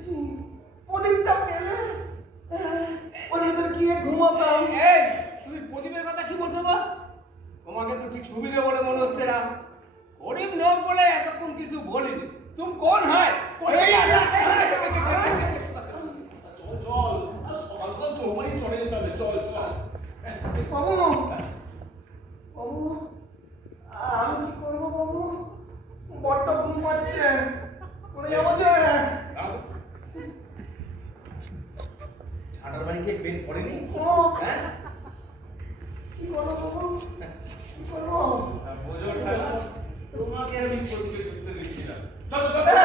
পেয়েছি, প্রদীপটা পেলে ওর ভিতর গিয়ে ঘুমাতাম। এই তুমি প্রদীপের কথা কি বলছো গো? তোমাকে তো ঠিক সুবিধে বলে মনে হচ্ছে না। গরিব লোক বলে এতক্ষণ কিছু বলিনি। তুমি কোন হয়? বাবু, বাবু, আমি কি করবো বাবু? বড্ড ঘুম পাচ্ছে, পড়ে যাবো যে। ছাটার বাড়ি খেয়ে পেট পড়েনি? হ্যাঁ? কি করবো বাবু? কি করবো? বোঝো ঠাকুর, তোমাকে আমি প্রদীপে ঢুকতে দিচ্ছিলাম। চলো চলো